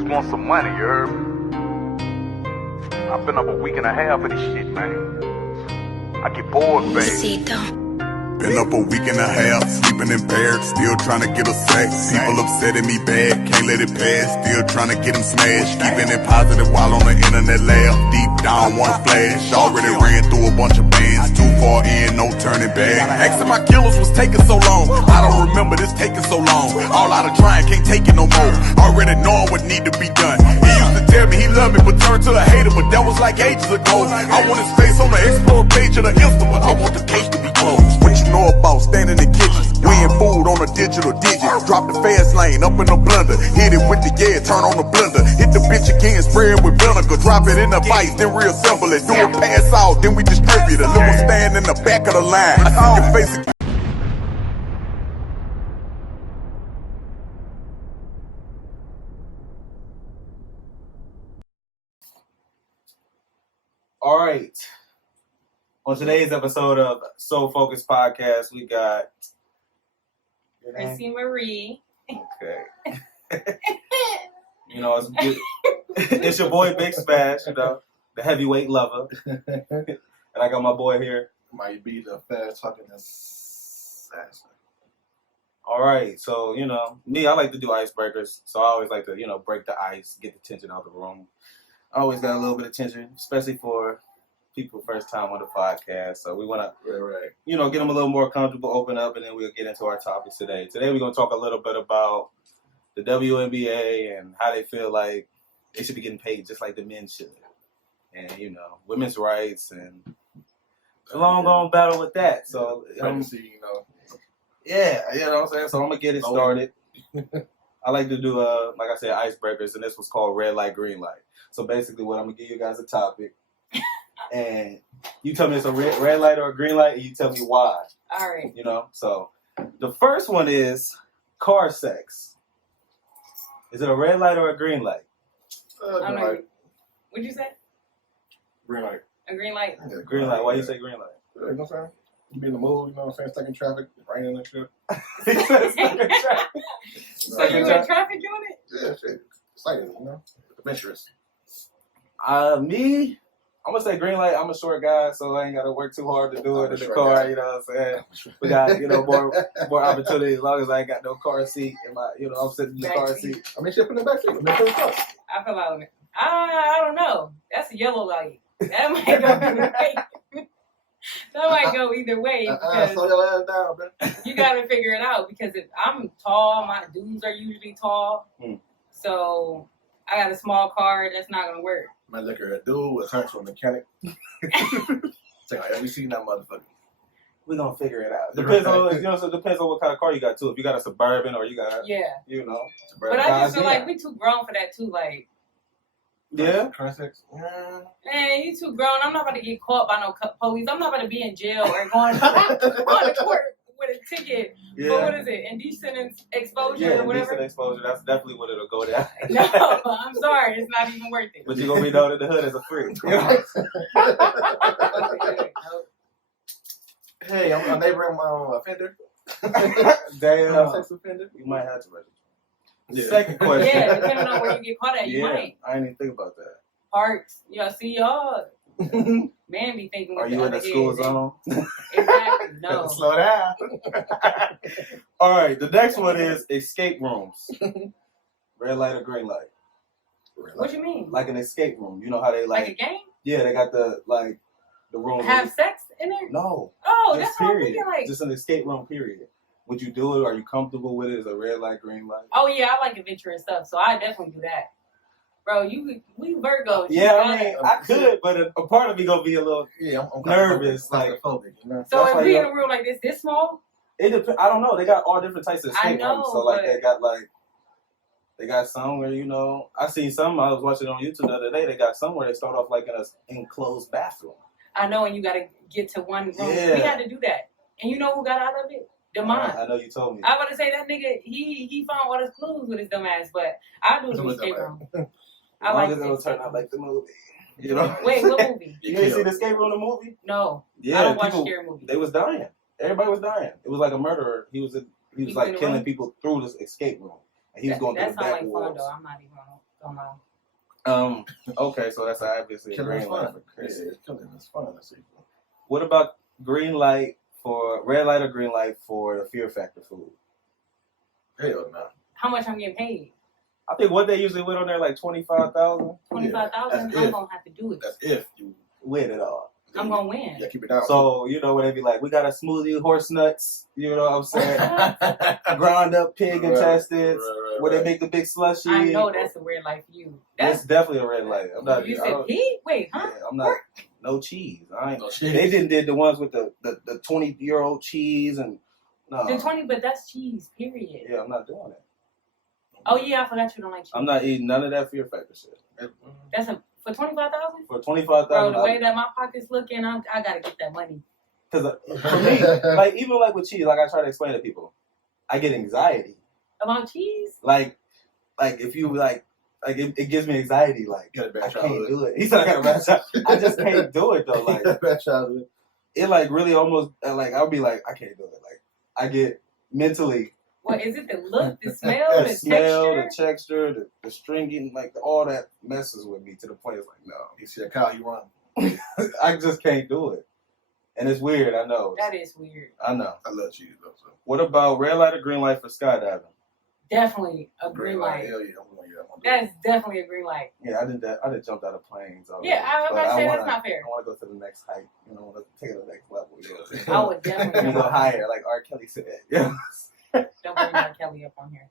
just want some money, you heard me? I've been up a week and a half of this shit, man. I get bored, baby. Been up a week and a half, sleeping impaired, still trying to get a sack. People upset at me bad, can't let it pass, still trying to get them smashed. Keeping it positive while on the internet laugh, deep down wanna flash. Already ran through a bunch of bands, too far in, no turning back. Asking my killers was taking so long, I don't remember this taking so long. All out of trying, can't take it no more, already knowing what need to be done. He used to tell me he loved me, but turned to a hater, but that was like ages ago. I want his face on the explore page of the Insta, but I want the case to be closed. What you know about standing in kitchens, weighing food on a digital digit. Drop the fast lane up in the blender, hit it with the turn on the blender. Hit the bitch again, spray it with vinegar. Drop it in the vice, then reassemble it. Do a pass out, then we distribute it. Little stand in the back of the line. I see your face again. All right. On today's episode of Soul Focus Podcast, we got CHRISSY Marie. Okay. You know, it's your boy Big Smash, you know, the heavyweight lover. And I got my boy here. Might be the fast talking assassin. All right. So, you know, me, I like to do icebreakers. So I always like to, you know, break the ice, get the tension out of the room. I always got a little bit of tension, especially for people first time on the podcast. So we want to, you know, get them a little more comfortable, open up, and then we'll get into our topics today. Today we're going to talk a little bit about the WNBA and how they feel like they should be getting paid just like the men should. And, you know, women's rights and a long gone battle with that. So, you know. Yeah, you know what I'm saying? So I'm going to get it started. I like to do, like I said, icebreakers, and this was called red light, green light. So basically what I'm going to give you guys a topic. And you tell me it's a red light or a green light, and you tell me why. All right. You know, so the first one is car sex. Is it a red light or a green light? Green light. What'd you say? Green light. A green light? Yeah, green light. Why you say green light? You know what I'm saying? You be in the mood, you know what I'm saying? Stuck in traffic, raining and shit. So you in traffic doing it? Yeah, shit. Exciting, you know? Adventurous. Me? I'm going to say green light. I'm a short guy, so I ain't got to work too hard to do it in the car, guy. You know what I'm saying? We got, you know, more opportunity as long as I ain't got no car seat. You know, I'm sitting in the car seat. I mean, shit in the back seat. I feel like, I don't know. That's a yellow light. That might go either way. That might go either way. Slow your ass down, man. You got to figure it out because if I'm tall, my dudes are usually tall. So I got a small car, that's not going to work. Might look at a dude with turn to a mechanic. Say, have you seen that motherfucker? We're going to figure it out. Depends on, you know, so it depends on what kind of car you got, too. If you got a Suburban or you got, you know, Suburban. But I just feel like we too grown for that, too. Like, yeah? Man, you too grown. I'm not about to get caught by no police. I'm not about to be in jail or going to court with a ticket. Yeah. But what is it? Indecent exposure or whatever? Indecent exposure. That's definitely what it'll go down. No, I'm sorry. It's not even worth it. But you're going to be known in the hood as a freak. Hey, I'm a neighboring offender. Damn. Sex offender. You might have to register. The second question. Yeah, depending on where you get caught at, you might. I didn't even think about that. Parks. Y'all see y'all. Man be thinking. Are you in the school zone? Exactly. No. Slow down. All right. The next one is escape rooms. Red light or green light? What you mean? Like an escape room. You know how they like a game? Yeah, they got the room. Have sex in there? No. Oh, that's what I'm thinking. Like just an escape room. Period. Would you do it? Are you comfortable with it? Is a red light, green light? Oh yeah, I like adventurous stuff, so I definitely do that. Bro, we Virgos. Yeah, I mean, I could, but a part of me gonna be a little nervous, like. Phobic, you know? So if we in a room like this small? It depends. I don't know. They got all different types of escape rooms. So like they got some where, you know, I seen some. I was watching on YouTube the other day. They got some where they start off like in an enclosed bathroom. I know, and you got to get to one room. Yeah. We had to do that, and you know who got out of it? Demond. I know you told me. I was about to say that nigga. He found all his clues with his dumb ass, but I do the escape room. I like it. It'll turn out like the movie. You know? Wait, what movie? You didn't see the escape room, the movie? No. Yeah, I don't watch scary movies. They was dying. Everybody was dying. It was like a murderer. He was like killing people through this escape room. And he was going through the back walls. That sounds like fun, though. I'm not even Don't know. Okay, so that's obviously a Killing is green light fun. for Chrissy. Yeah, killing is fun. I see. What about green light for red light or green light for the Fear Factor food? Hell no. How much I'm getting paid? I think what they usually win on there like 25,000. 25,000. Yeah, I'm gonna have to do it. That's if you Win it all. I'm gonna win. Yeah, keep it down. So you know when they be like, we got a smoothie, horse nuts. You know what I'm saying? Ground up pig intestines. Where they make the big slushy. I know that's a red light for you. That's definitely a red light. I'm not. You said pig? Wait, huh? Yeah, I'm not. No cheese. I ain't. No cheese. They did the ones with the 20-year-old cheese and no. The 20, but that's cheese. Period. Yeah, I'm not doing it. Oh yeah, I forgot you don't like cheese. I'm not eating none of that Fear Factor shit. That's for 25,000. For 25,000. Bro, the way that my pocket's looking, I gotta get that money. Because for me, like even like with cheese, like I try to explain to people, I get anxiety. About cheese? Like if you like it gives me anxiety. Like Got a bad I can't childhood. do it. He said I got a bad childhood. I just can't do it though. Like bad childhood. it like really almost like I'll be like I can't do it. Like I get mentally. What is it? The look, the smell, The smell, texture? the texture, the stringing, like all that messes with me to the point it's like no. You see a cow, you run. I just can't do it. And it's weird, I know. That is weird. I know. I love cheese though. So. What about red light or green light for skydiving? Definitely a green light. Hell yeah, I'm going to do That's definitely a green light. Yeah, I did that. I did jumped out of planes already. Yeah, I was But about to say wanna- that's not fair. I want to go to the next height. You know, I want to take it to the next level. You know what I'm saying? I would definitely You go higher, like R. Kelly said. Yeah. Don't bring R. Kelly up on here.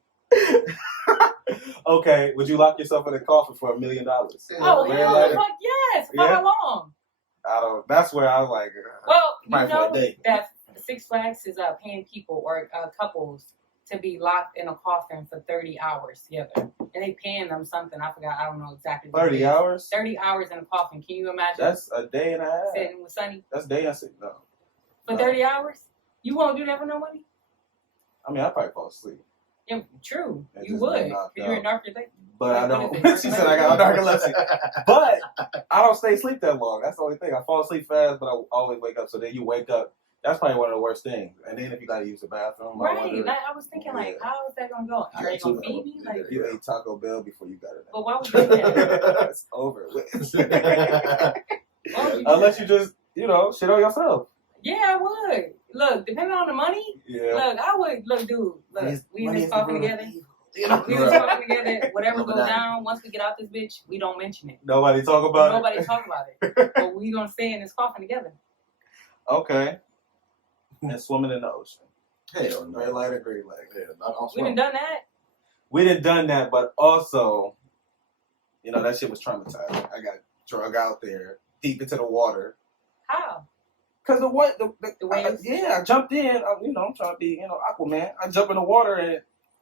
Okay, would you lock yourself in a coffin for $1 million? Oh, Red hell light the or- fuck yes. For Yeah. how long? I don't. That's where I was like. Well, you Right, for know a day. that Six Flags is paying people or couples to be locked in a coffin for 30 hours together. And they paying them something. I forgot. I don't know exactly. what it 30 is. hours? 30 hours in a coffin. Can you imagine? That's a day and a half. Sitting with Sonny That's day and six. No. for No. 30 hours? You won't do that for no money? I mean, I probably fall asleep, Yeah, true. And You just would. get Because knocked you're out. in narcolepsy. but I What don't. is it, She said I got narcolepsy. that. But I don't stay asleep that long. That's the only thing. I fall asleep fast, but I always wake up. So then you wake up. That's probably one of the worst things. And then if you got to use the bathroom, I Right. wonder Like, I was thinking, like, Yeah. how is that going to go? Are they going to feed me? Like, if you ate Taco Bell before you got it. but why would you do that? It's over with. Why would you do Unless that? you just, shit on yourself. Yeah, I would. Look, depending on the money, Yeah. look, I would. Look, dude, look, we in this coffin together. We in Right. this coffin together. Whatever Number goes nine. down, once we get out this bitch, we don't mention it. Nobody talk about Nobody talk about it. But we gonna stay in this coffin together. it. Okay. And swimming in the ocean. Hell no. Red light or green light. Yeah, I don't We done swim. done that. We done that, but also, that shit was traumatizing. I got drug out there, deep into the water. How? Cause the waves? I jumped in. I'm trying to be, Aquaman. I jump in the water and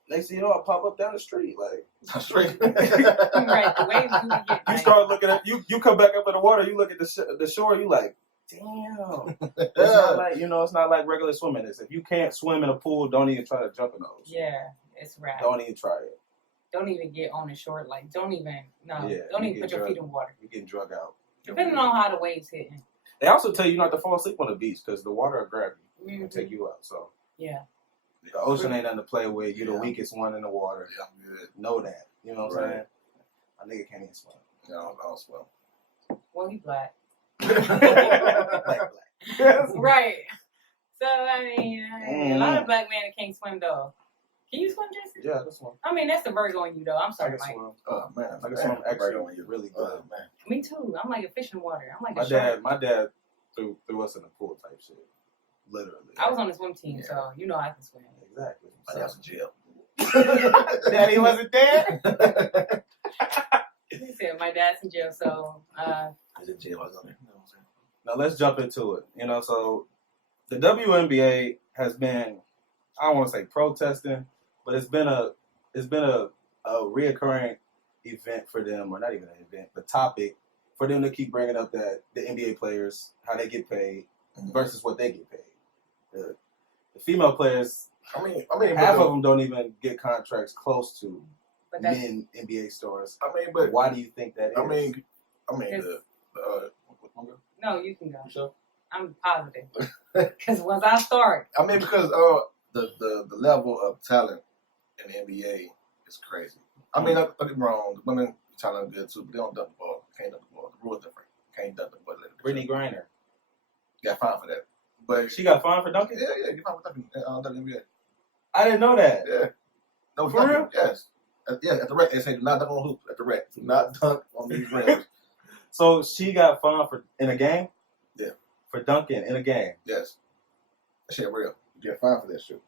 next thing you know, I pop up down the street. Like Straight. Right, the waves do get. you start looking at you come back up in the water. You look at the shore. You like, damn. It's not like it's not like regular swimming. It's if you can't swim in a pool, don't even try to jump in those. Yeah, it's rap. Don't even try it. Don't even get on the shore. Like, don't even. No, Yeah, don't you even get put your drugged. feet in water. You're getting drug out. Depending on how the waves hitting. They also tell you not to fall asleep on the beach because the water will grab you and Mm-hmm. take you out. So Yeah. the ocean ain't nothing to play with. You're the Yeah. weakest one in the water. Yeah, I'm good. Know that. You know what I'm Right. saying? A nigga can't even swim. No, I don't swim. Well, he black. Black. Right. So I mean, a lot of black men that can't swim though. Can you swim, Jesse? Yeah, that's one. I mean, that's the Virgo in you though. I'm I sorry, can Mike. swim. Oh man, I can swim actually Right on you. really good. Oh man. Me too. I'm like a fish in water. I'm like My a shark. dad threw us in the pool type shit. Literally. I was on the swim team, Yeah. so you know I can swim. Exactly. I was in jail. Daddy wasn't there. He said my dad's in jail, so I was in jail. I was on there. You know what I'm saying? Now let's jump into it. So the WNBA has been, I don't want to say protesting, but it's been a reoccurring event for them, or not even an event, the topic for them to keep bringing up that the NBA players, how they get paid versus what they get paid. The female players, I mean, half of them don't even get contracts close to but that's men NBA stars. but Why do you think that is? I mean, Yes. No, you can go. You sure? I'm positive. Because once I start, because the level of talent in the NBA is crazy. I mean, don't get me wrong. The women talent good too, but they don't dunk the ball. Can't dunk the ball. The rule's different. Can't dunk the ball. Brittany Griner. Got fined for that. But She got fined for dunking? yeah, you fined for dunking WNBA. I didn't know that. Yeah. No, For real? Yes. At the rec. They say do not dunk on hoop at the rec. Do not dunk on these rims. So she got fined in a game? Yeah. For dunking in a game? Yes. That shit real. You get fined for that shit.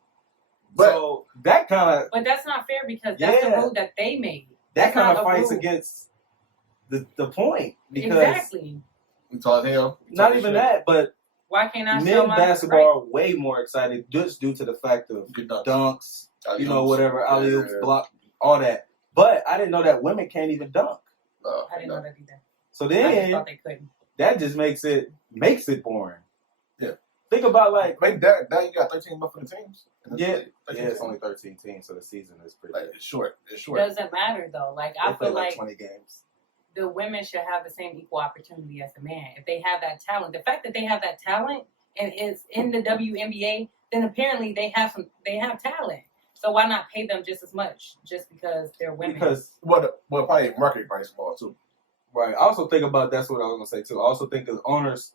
But so that kind of... But that's not fair because that's the rule that they made. That kind of not a fights rule. against the point. Because Exactly. we tall as hell. Not even that, but Why can't I show men my basketball right? are way more excited just due to the fact of Good dunks. dunks, Alley-oops. whatever, alley-oops, Yeah. block, all that. But I didn't know that women can't even dunk. No, I didn't know that either. So I just then thought they couldn't. that just makes it boring. Yeah. Think about like Maybe that you got 13 motherfucking teams. yeah, 13 it's teams. only 13 teams, so the season is pretty. Like it's short. It's short. Doesn't matter though. Like I They play feel like 20 games. the women should have the same equal opportunity as the man. If they have that talent, the fact that they have that talent and it's in the WNBA, then apparently they have talent. So why not pay them just as much just because they're women? Because well, probably market price small too. right, I also think about that's what I was gonna say too. I also think that owners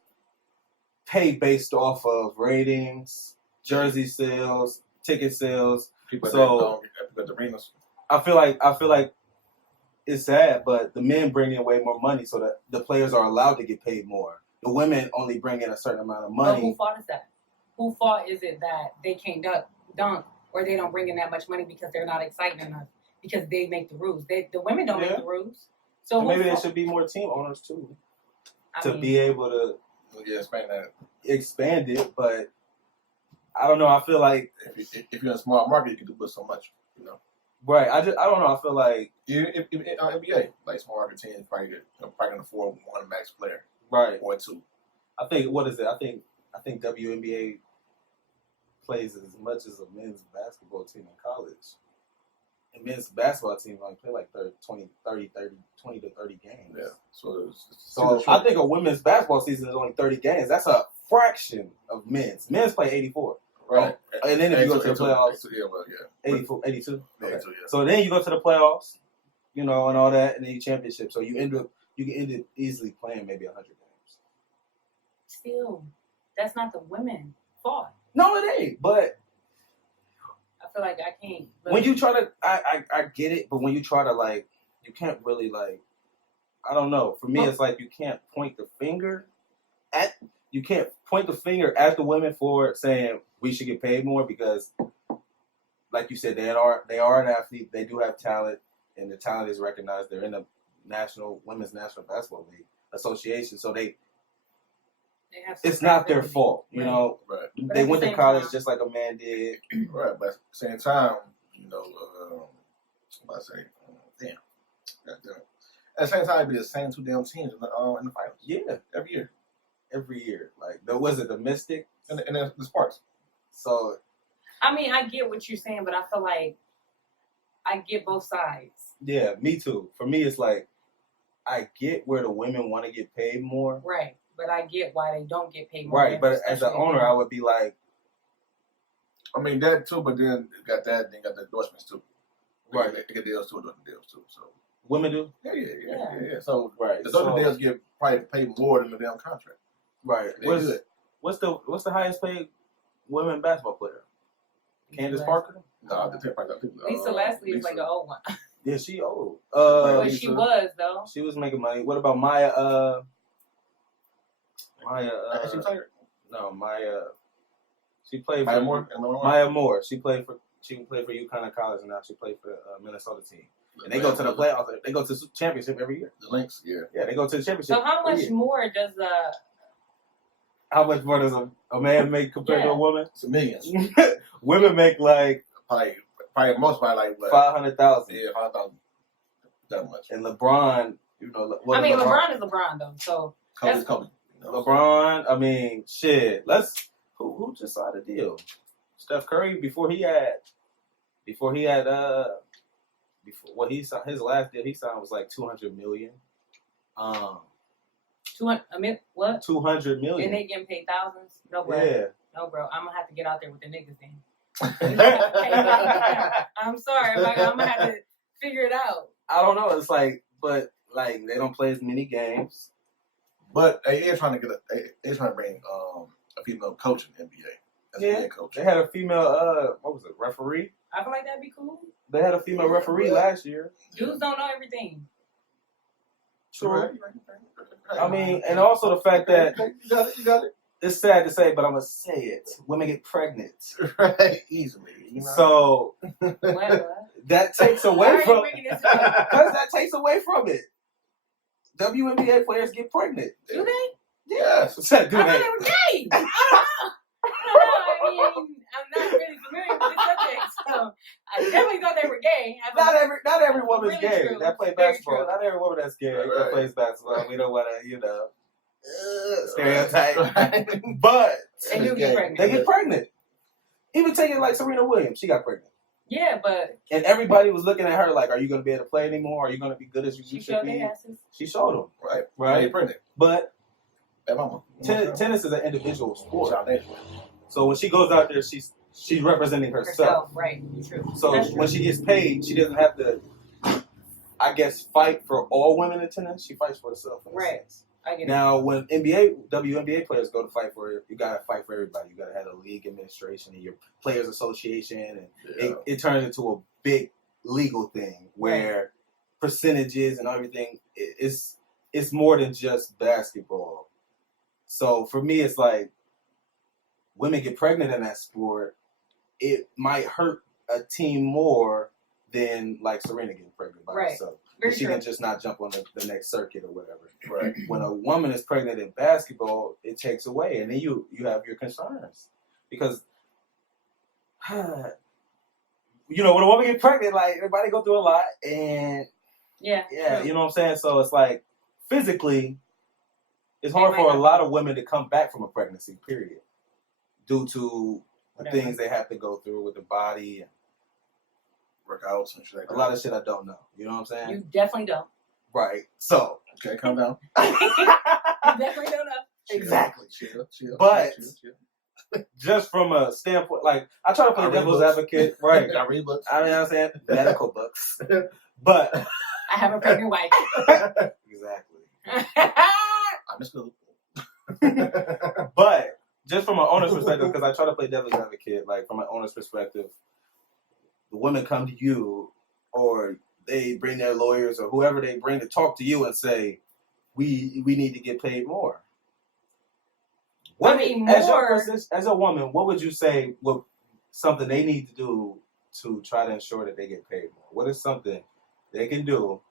pay based off of ratings, jersey sales, ticket sales. People So- at the arenas. I feel like it's sad, but the men bring in way more money, so that the players are allowed to get paid more. The women only bring in a certain amount of But money. whose fault is that? Whose fault is it that they can't dunk or they don't bring in that much money because they're not exciting enough because they make the rules? The women don't Yeah. make the rules. So And maybe whose there fault? should be more team owners too I to mean, be able to Yeah, expand that. expand it. But I don't know. I feel like If you're in a small market, you can do but so much. You know. right. I don't know. I feel like If NBA, like small market teams, probably can afford one max player right. or two. I think what is it? I think WNBA plays as much as a men's basketball team in college. And men's basketball team only play like 20 to 30 games. Yeah. So So I think a women's basketball season is only 30 games. That's a fraction of men's. Men's play 84. right. And then if you go to the playoffs, 82. 82. Yeah, Okay. 82, yeah. So then you go to the playoffs, and all that, and then you championship. So you can end up easily playing maybe 100 games. still, that's not the women's fault. No, it ain't. But I feel like I can't. when you try to, I get it. But when you try to you can't really I don't know. For me, it's like you can't point the finger at the women for saying we should get paid more because, like you said, they are an athlete. They do have talent, and the talent is recognized. They're in the Women's National Basketball League Association, so it's not their fault. You know, Right. But they at the went to same college time- just like a man did. Right. But at the same time, what I say, damn. God damn it. At the same time, it'd be the same two damn teams in the finals. Yeah, Every year. every year. Was it the Mystic? And the Sparks. So I mean, I get what you're saying, but I feel like I get both sides. yeah, me too. For me, it's like I get where the women want to get paid more. Right. But I get why they don't get paid more. Right, but as an especially owner, women. I would be like, I mean, that too, but then you got that, then you got the endorsements too. Right. They get deals too, So, women do? yeah. So, Right. the So, other deals get probably paid more than the damn contract. right. They good. What's the highest paid women basketball player? Candace Leslie. Parker? No, the tip probably Lisa Leslie is like an old one. Yeah, she old. But Lisa. she was, though. She was making money. What about Maya? She retired. No, Maya. She played Maya for Moore. Maya Moore. She played for UConn College, and now she played for the Minnesota team. And they go to the playoffs. They go to the championship every year. The Lynx, yeah. Yeah, they go to the championship. So how every much year. more does How much more does a man make compared to a woman? It's millions. Women make like Probably most probably like what? 500,000. Yeah, 500,000. That much. And LeBron, I mean, LeBron is LeBron, though. So Kobe's Kobe. You know? LeBron, I mean, shit. Who just signed a deal? Steph Curry before he had what he signed, his last deal he signed was like $200 million. 200. I mean, what? $200 million. And they getting paid thousands? No, bro. Yeah. No, bro. I'm gonna have to get out there with the niggas then. I'm sorry, I'm gonna have to figure it out. I don't know. It's like, but like they don't play as many games. But they are trying to they're trying to bring a female coach in the NBA. As a head coach. They had a female referee. I feel like that'd be cool. They had a female referee last year. Dudes don't know everything. True. I mean, and also the fact that you got it. It's sad to say, but I'm gonna say it. Women get pregnant, right? Easily. You know? So that takes away from because that takes away from it. WNBA players get pregnant. Do they? Yes. Do I thought they were gay. I don't know. I mean, I'm not really familiar with the subject, so I definitely thought they were gay. Not every woman's Really gay true. that play Very basketball. true. Not every woman that's gay that plays basketball. We don't want to, stereotype. Right. But They do get pregnant. they get pregnant. Even taking like Serena Williams, she got pregnant. Yeah, but And everybody was looking at her like, "Are you going to be able to play anymore? Are you going to be good as you she should showed be?" their asses. She showed them. Right. They pregnant. But Hey, mama. tennis is an individual sport. Shout out. So when she goes out there, she's representing herself. Right. True. So That's when she gets paid, she doesn't have to, I guess, fight for all women in tennis. She fights for herself. In a Right. sense. I get it. Now, when WNBA players go to fight for it, you got to fight for everybody. You got to have a league administration and your players association, and it turns into a big legal thing where percentages and everything it's more than just basketball. So for me, it's like women get pregnant in that sport, it might hurt a team more than like Serena getting pregnant by herself. She can just not jump on the next circuit or whatever. Right. When a woman is pregnant in basketball, it takes away, and then you have your concerns because, when a woman gets pregnant, like everybody go through a lot, and you know what I'm saying. So it's like physically, it's hard for a lot of women to come back from a pregnancy. Period, due to the things they have to go through with the body and workouts and shit like that. A lot of shit I don't know. You know what I'm saying? You definitely don't. Right. So. Okay, calm down. You definitely don't know. Exactly. Chill. But chill. Just from a standpoint, like I try to play devil's advocate, right? I read books. I mean, I'm saying medical books, but I have a pregnant wife. Exactly. I'm in school. But just from an owner's perspective, because I try to play devil's advocate, like from an owner's perspective, the women come to you, or they bring their lawyers, or whoever they bring to talk to you and say, "We need to get paid more." What, as a woman, what would you say? What something they need to do to try to ensure that they get paid more? What is something they can do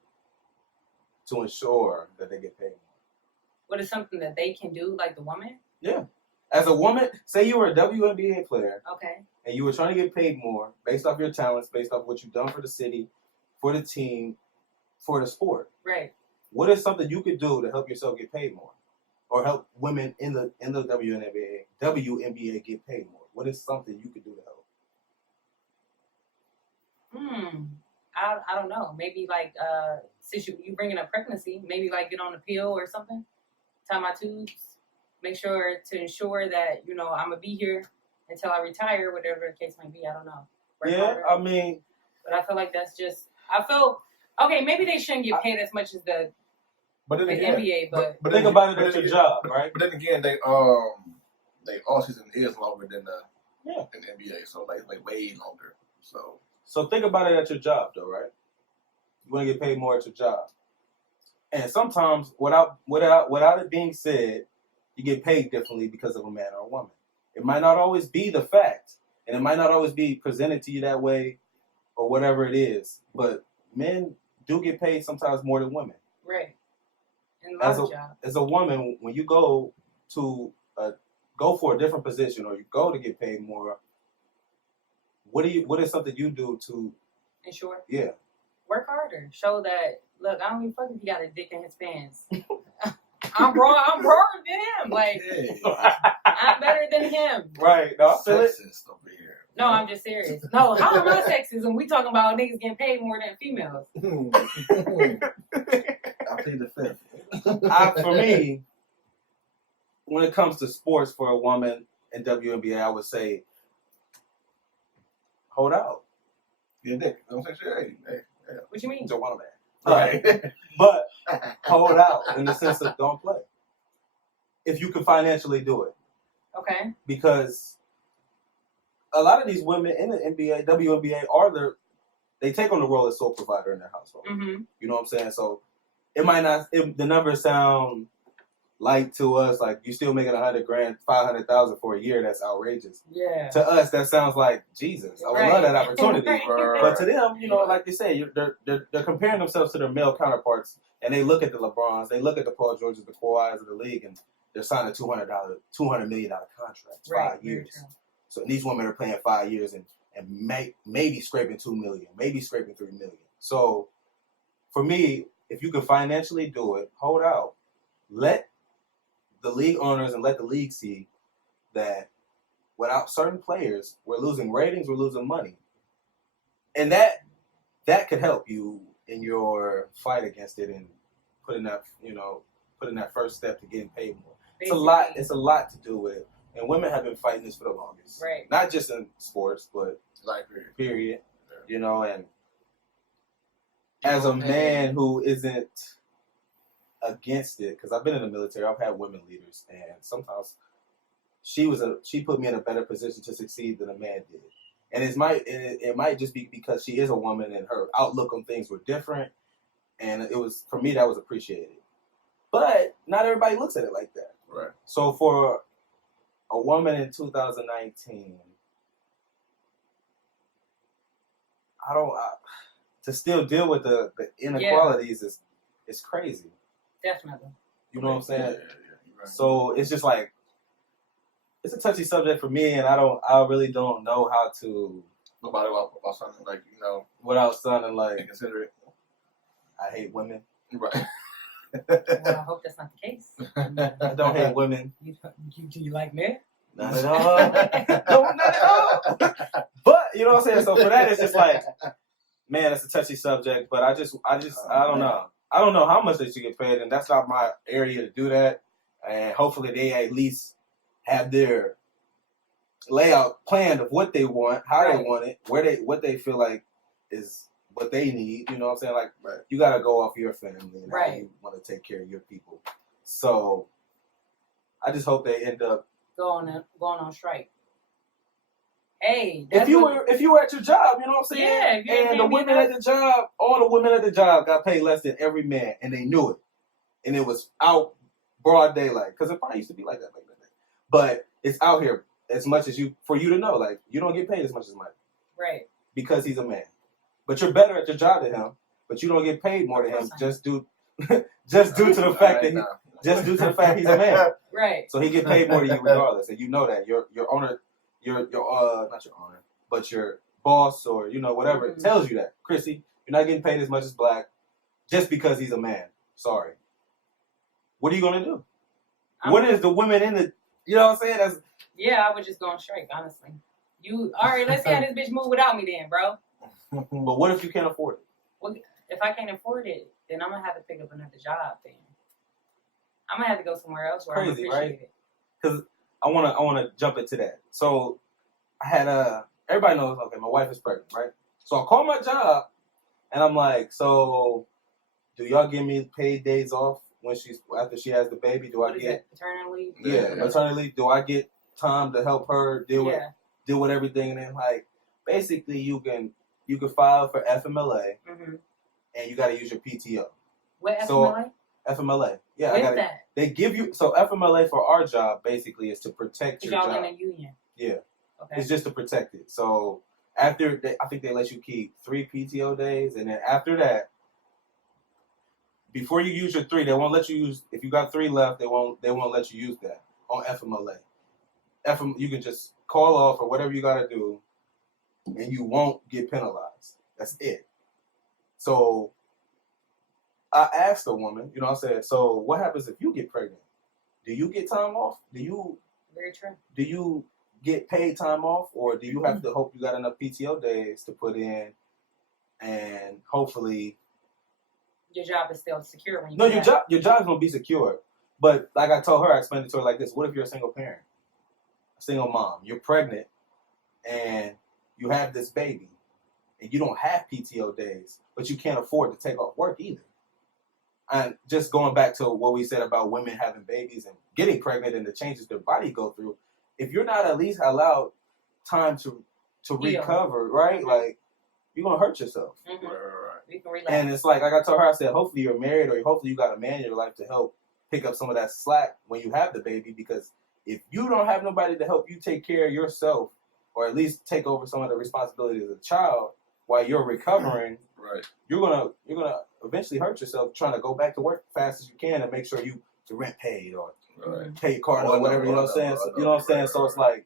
to ensure that they get paid more? What is something that they can do, like the woman? Yeah. As a woman, say you were a WNBA player. Okay. And you were trying to get paid more based off your talents, based off what you've done for the city, for the team, for the sport. Right. What is something you could do to help yourself get paid more? Or help women in the WNBA get paid more? What is something you could do to help? I don't know. Maybe like since you bringing up pregnancy, maybe like get on a pill or something. Tie my tubes. Make sure to ensure that I'm gonna be here until I retire, whatever the case may be. I don't know. I mean, but I feel like that's just. I feel okay. Maybe they shouldn't get paid as much as the NBA, but think about it as your job, right? But then again, they all season is longer than the NBA, so like way longer. So think about it at your job, though, right? You want to get paid more at your job, and sometimes without it being said, you get paid differently because of a man or a woman. It might not always be the fact, and it might not always be presented to you that way, or whatever it is. But men do get paid sometimes more than women. Right. As a woman, when you go to go for a different position, or you go to get paid more, what is something you do to ensure? Yeah. Work harder. Show that. Look, I don't even fuck if he got a dick in his pants. I'm broader than him. Like, I'm better than him. Right. No, I feel it. Over here. No, I'm just serious. No, how am I sexist when we talking about niggas getting paid more than females? I plead the fifth. For me, when it comes to sports for a woman in WNBA, I would say, hold out. Get a dick. Don't say shit. Hey, What you mean? Don't want a man. Right. But hold out in the sense of don't play. If you can financially do it. Okay. Because a lot of these women in the NBA, WNBA, they take on the role as sole provider in their household. Mm-hmm. You know what I'm saying? So it might not, the numbers sound light to us, like you still making $100,000, $500,000 for a year. That's outrageous. Yeah. To us, that sounds like Jesus. I would love that opportunity. Right. But to them, you know, like they say, they're comparing themselves to their male counterparts, and they look at the LeBrons, they look at the Paul Georges, the Kawhis of the league, and they're signing $200 million contracts, 5 years. So these women are playing 5 years and maybe scraping $2 million, maybe scraping $3 million. So for me, if you can financially do it, hold out. Let the league owners and let the league see that without certain players, we're losing ratings, we're losing money. And that could help you in your fight against it and putting that first step to getting paid more. Basically. It's a lot to do with it. And women have been fighting this for the longest. Right. Not just in sports, but Like period. Yeah. You know, and as a man who isn't against it, because I've been in the military, I've had women leaders, and sometimes she put me in a better position to succeed than a man did. And it might just be because she is a woman and her outlook on things were different, and it was, for me, that was appreciated. But not everybody looks at it like that. Right. So for a woman in 2019, to still deal with the inequalities is crazy. Definitely. You know what I'm saying? Yeah, right. So it's just like, it's a touchy subject for me, and I really don't know how to. Nobody about something like, you know, Without sounding like consider it. I hate women. Right. Well, I hope that's not the case. I don't hate women. Do you like men? Not at all. No, not at all. But you know what I'm saying? So for that, it's just like, man, it's a touchy subject. But I don't know. I don't know how much they should get paid, and that's not my area to do that. And hopefully they at least have their layout planned of what they want, how they want it, what they feel like is what they need. You know what I'm saying? Like, you got to go off your family and how you want to take care of your people. So I just hope they end up going on strike. Hey, if you were at your job, you know what I'm saying? Yeah, and the women at the job, all the women at the job got paid less than every man, and they knew it, and it was out broad daylight, because it probably used to be like that back then. But it's out here as much as for you to know, like, you don't get paid as much as Mike, right? Because he's a man, but you're better at your job than him, but you don't get paid more than him just due to the fact that he's a man, right? So he get paid more than you regardless, and you know that your owner. Your not your owner, but your boss or whatever tells you that, CHRISSY, you're not getting paid as much as Black just because he's a man. Sorry. What are you gonna do? What is the women in the? You know what I'm saying? I would just go on strike, honestly. All right? Let's see how this bitch move without me, then, bro. But what if you can't afford it? Well, if I can't afford it, then I'm gonna have to pick up another job. Then I'm gonna have to go somewhere else where I appreciate it. Because I wanna jump into that. So I had everybody knows, okay, my wife is pregnant, right? So I call my job and I'm like, so do y'all give me paid days off after she has the baby? Do I get paternity leave? Yeah, maternity leave. Do I get time to help her deal with everything? And then like basically you can file for FMLA and you gotta use your PTO. What FMLA? So, FMLA. Yeah, that? They give you FMLA for our job basically is to protect your y'all job. in a union. Yeah. Okay. It's just to protect it. So I think they let you keep 3 PTO days, and then after that, before you use your 3, they won't let you use. If you got 3 left, they won't let you use that on FMLA. You can just call off or whatever you got to do, and you won't get penalized. That's it. So I asked the woman, I said, so what happens if you get pregnant? Do you get time off? Very true. Do you get paid time off, or do you have to hope you got enough PTO days to put in, and hopefully your job is still secure when you your job's gonna be secure. But like I told her, I explained it to her like this: what if you're a single parent, a single mom, you're pregnant, and you have this baby, and you don't have PTO days, but you can't afford to take off work either. And just going back to what we said about women having babies and getting pregnant and the changes their body go through, if you're not at least allowed time to recover, right? Like, you're going to hurt yourself. Mm-hmm. You can relax. And it's like I told her, I said, hopefully you're married or hopefully you got a man in your life to help pick up some of that slack when you have the baby, because if you don't have nobody to help you take care of yourself or at least take over some of the responsibility as a child while you're recovering, right, you're gonna eventually hurt yourself trying to go back to work fast as you can and make sure you the rent paid or pay your car or whatever, you know what I'm saying? You know what I'm saying? So it's like,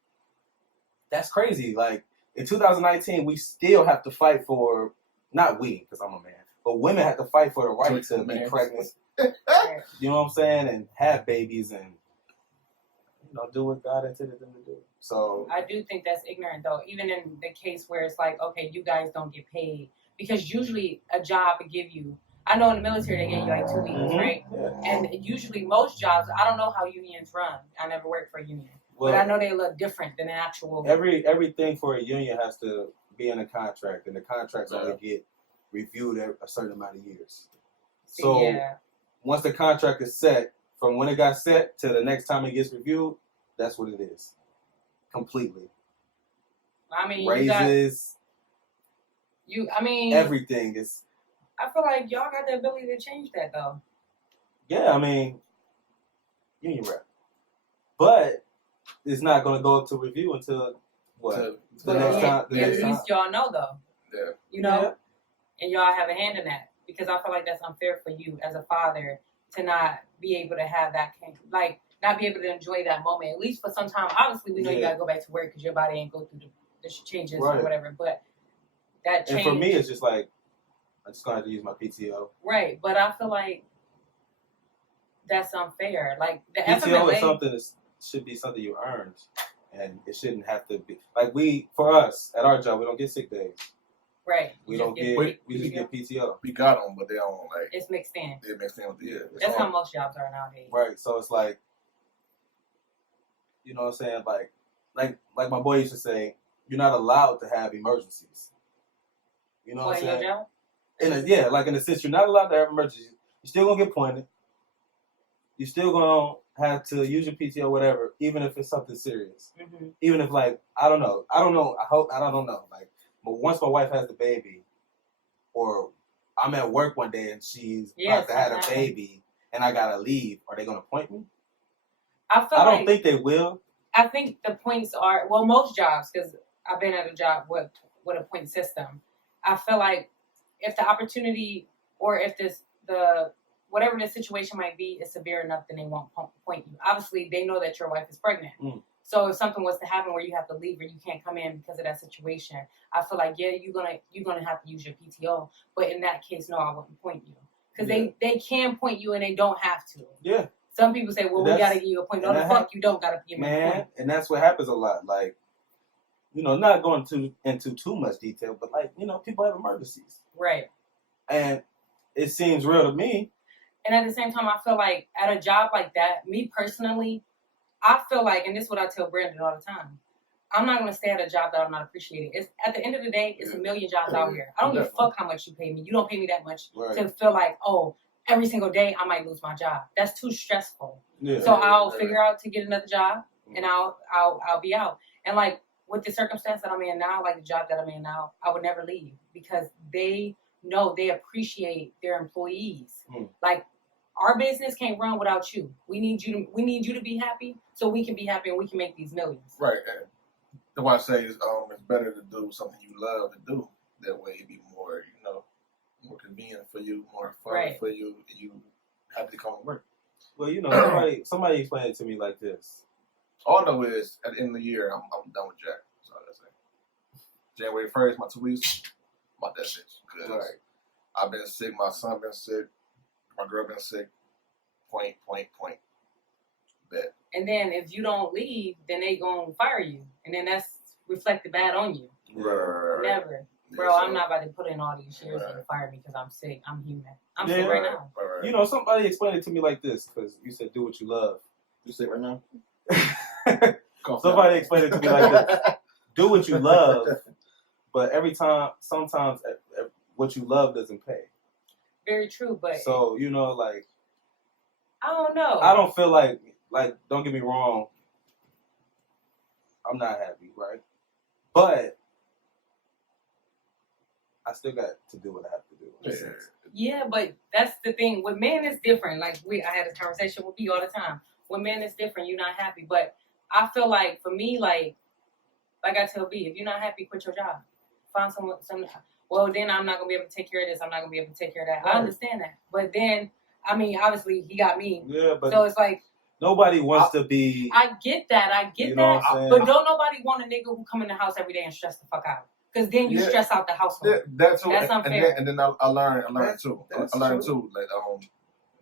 that's crazy. Like, in 2019, we still have to fight for, not we, because I'm a man, but women have to fight for the right to be pregnant. You know what I'm saying? And have babies and, you know, do what God intended them to do. So I do think that's ignorant, though, even in the case where it's like, okay, you guys don't get paid. Because usually a job would give you, I know in the military they get you like 2 weeks, right? Yeah. And usually most jobs, I don't know how unions run. I never worked for a union. But I know they look different than actual. Everything for a union has to be in a contract, and the contracts only get reviewed every a certain amount of years. So once the contract is set, from when it got set to the next time it gets reviewed, that's what it is. Completely. I mean, raises. Everything is. I feel like y'all got the ability to change that, though. Yeah, I mean, union rep. But it's not going to go up to review until what? The next time. At least y'all know, though. Yeah. You know? Yeah. And y'all have a hand in that. Because I feel like that's unfair for you as a father to not be able to have that, like, not be able to enjoy that moment, at least for some time. Obviously, we know you got to go back to work because your body ain't go through the changes or whatever. But that change. And for me, it's just like, I'm just going to have to use my PTO. Right. But I feel like that's unfair. Like, the PTO is something that should be something you earned. And it shouldn't have to be. Like, for us, at our job, we don't get sick days. Right. We just get PTO. We got them, but they don't, like. It's mixed in. They're mixed in with the That's how most jobs are nowadays. Right. So it's like, you know what I'm saying? Like my boy used to say, you're not allowed to have emergencies. You know what I'm saying? Your job? Like in a sense, you're not allowed to have emergencies. You're still gonna get pointed. You're still gonna have to use your PTO, whatever, even if it's something serious. Mm-hmm. Even if, like, I don't know. I don't know. Like, but once my wife has the baby, or I'm at work one day and she's about to have a baby, and I gotta leave, are they gonna point me? I don't think they will. I think the points are, well, most jobs, because I've been at a job with a point system. I feel like if the opportunity or if whatever the situation might be is severe enough, then they won't point you. Obviously, they know that your wife is pregnant. Mm. So if something was to happen where you have to leave or you can't come in because of that situation, I feel like, you're gonna have to use your PTO. But in that case, no, I wouldn't point you. Because they can point you and they don't have to. Yeah. Some people say, well, we got to give you a point. No, the fuck you don't got to give me a point. And that's what happens a lot. Like, you know, not going into too much detail, but, like, you know, people have emergencies. Right. And it seems real to me. And at the same time, I feel like at a job like that, me personally, I feel like, and this is what I tell Brandon all the time, I'm not going to stay at a job that I'm not appreciated. It's at the end of the day, it's a million jobs out here. I don't give a fuck how much you pay me. You don't pay me that much to feel like, oh, every single day I might lose my job. That's too stressful. Yeah, so I'll figure out to get another job, and I'll be out. And like with the circumstance that I'm in now, like the job that I'm in now, I would never leave because they know they appreciate their employees. Like, our business can't run without you. We need you to be happy so we can be happy and we can make these millions. Right. And that's why I say it's better to do something you love to do. That way it'd be more, you know, more convenient for you, more fun for you, and you happy to come to work. Well, you know, somebody explained it to me like this. All I know is at the end of the year, I'm done with Jack. That's all I say. January 1st, my 2 weeks, I'm out that bitch. Because I've been sick, my son been sick, my girl been sick. Point. Bet. And then if you don't leave, then they gonna fire you, and then that's reflected bad on you. Right. Never. Bro, I'm not about to put in all these years and fire me because I'm sick. I'm human. I'm sick right now. Right. You know, somebody explained it to me like this, because you said do what you love. You sick right now? Somebody explained it to me like this. Do what you love, but sometimes what you love doesn't pay. Very true, but So you know, like I don't know. I don't feel like don't get me wrong. I'm not happy, right? But I still got to do what I have to do. Yeah, but that's the thing. With men, it's different. Like I had this conversation with you all the time. With men, it's different. You're not happy, but I feel like for me, like I tell B, if you're not happy, quit your job. Find someone. Well, then I'm not gonna be able to take care of this. I'm not gonna be able to take care of that. Right. I understand that, but then I mean, obviously, he got me. Yeah, but so it's like nobody wants to be. I get that. You know what But don't nobody want a nigga who come in the house every day and stress the fuck out. Because then you stress out the household. That's unfair. And then I learned too. That's I learned true. too, like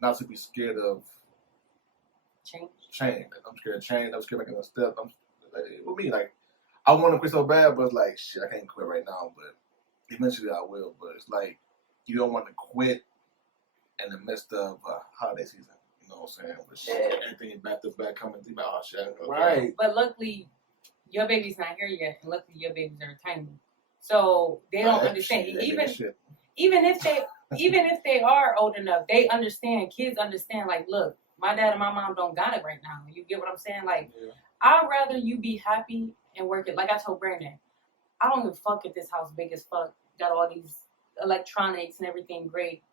not to be scared of change. I'm scared of change. I'm scared of making a step. With me, like I want to quit so bad, but it's like shit, I can't quit right now. But eventually I will. But it's like you don't want to quit in the midst of holiday season. You know what I'm saying? But shit, everything back to back coming through. Like, oh shit, Right. But luckily, your baby's not here yet, and luckily your babies are tiny, so they don't understand. Even if they are old enough, they understand. Kids understand. Like, look, my dad and my mom don't got it right now. You get what I'm saying? Like, I'd rather you be happy and work it. Like I told Brandon, I don't give a fuck if this house big as fuck, got all these electronics and everything great.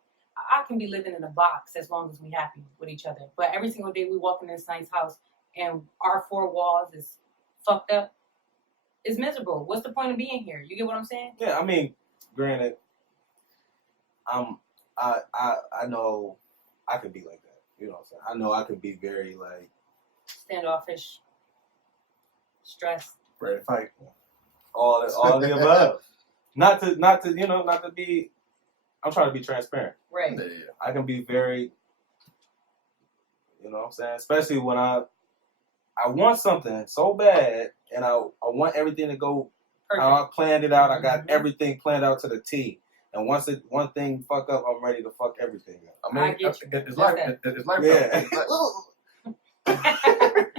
I can be living in a box as long as we happy with each other. But every single day we walk in this nice house and our four walls is fucked up, it's miserable. What's the point of being here? You get what I'm saying? Yeah, I mean, granted, I know I could be like that. You know what I'm saying? I know I could be very like standoffish, stressed, ready to fight. All the above. Not to be. I'm trying to be transparent. Right. Yeah. I can be very. You know what I'm saying? Especially when I want something so bad, and I want everything to go how I planned it out. I got everything planned out to the T. And once one thing fuck up, I'm ready to fuck everything up. I mean, it's life. It's life. Yeah.